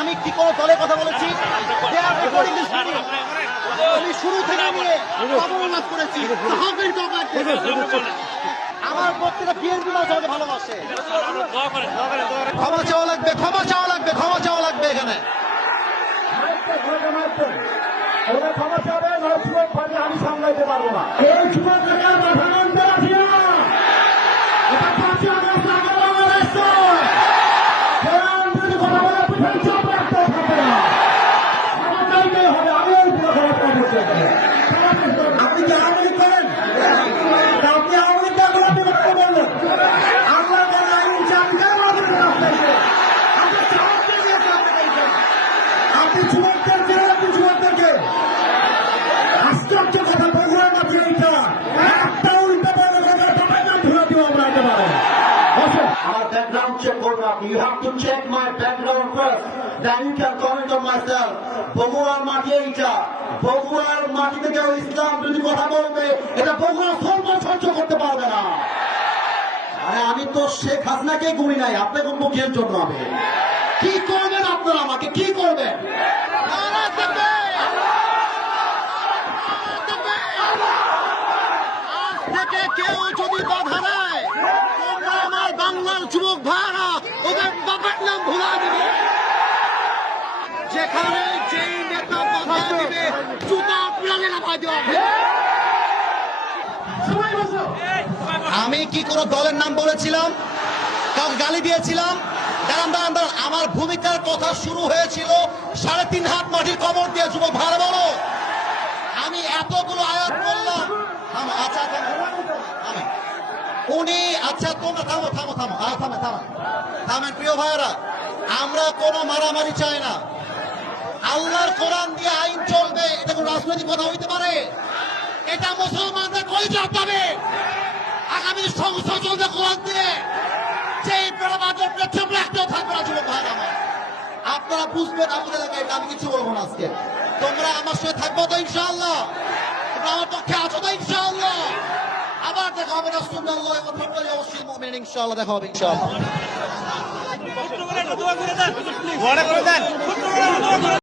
আমি কি কোনো দলের কথা বলেছি? আমি শুরু থেকে নিয়ে লাভ করেছি। আমার প্রত্যেকটা বিএনপি আমাকে ভালোবাসে। ক্ষমা চাওয়া লাগবে, ক্ষমা চাওয়া লাগবে, ক্ষমা চাওয়া লাগবে এখানে। ক্ষমা চাবে আমি সামলাইতে পারবো না। এই যুবকেরা মাথা নামতে রাখি না। এটা 5 আগস্ট আগে বাংলাদেশ নয়। যদি কথা বলে পিছনে চাপ রাখতে থাকবে না। আমার চাইতেই হবে। আমি ওই পুরো খবরটা বলতে আপনি কি আওয়ামী লীগ করেন? আপনি আওয়ামী লীগ এখন আপনি কথা বললেন। আল্লাহ বলে আইন চাপিয়ে আমাদের রাস্তায় আপনি যুবকদেরকে আপনি যুবকদেরকে আশ্চর্য কথা বগুড়ার মাঝে এইটা একটা উল্টা বলে কথা তাদের নাম ধরে দিব আমরা একেবারে। আমার ব্যাকগ্রাউন্ড চেক করবে আপনি। You have to check my background first, then you can comment on my self. বগুড়ার মাটি এইটা, বগুড়ার মাটি থেকে ইসলাম যদি কথা বলবে এটা বগুড়া সহ্য করতে পারবে না। আরে আমি তো শেখ হাসিনাকে গুনি নাই, আপনি কোন মুখের জন্য হবে কি করবেন আপনারা? আমাকে কি করবেন? কেউ যদি বাধা দেয়, তোমরা আমার বাংলার যুবক ভাইরা ওদের বাবার নাম ভুলা দিবে। যেখানে যেই নেতা বাধা দিবে জুতা প্রাণে নামাই দেওয়া হবে। আমি কি কোনো দলের নাম বলেছিলাম? কাউকে গালি দিয়েছিলাম? দাঁড়ান দাঁড়ান দাঁড়ান, আমার ভূমিকার কথা শুরু হয়েছিল 3.5 হাত মাটির কবর দিয়ে। যুবক ভাইরা বলো, আমি এতগুলো আয়াত বললাম। আচ্ছা উনি আচ্ছা তোমরা থামো থামো থামো থামেন প্রিয় ভাইরা, আমরা কোনো মারামারি চাই না। আল্লাহর কোরআন দিয়ে আইন চলবে, এটা কোনো রাজনৈতিক কথা হইতে পারে? এটা মুসলমানদের কলিজা পাবে। আগামী সংসদ চলবে কোরআন দিয়ে, সেই প্রবাদের পেছনে রাখতেও থাকবে না। যুবক ভাইরা আমার, আপনারা বুঝবেন আপনাদের এলাকায়, আমি কিছু বলবো না আজকে। তোমরা আমার সাথে থাকবো তো ইনশাআল্লাহ? তোমরা আমার পক্ষে আছো তো ইনশাআল্লাহ? আবার দেখা হবে না সুন্নাল্লাহ ওয়া তাআলা ওয়াসিল মুমিনিন। ইনশাআল্লাহ দেখা হবে ইনশাআল্লাহ।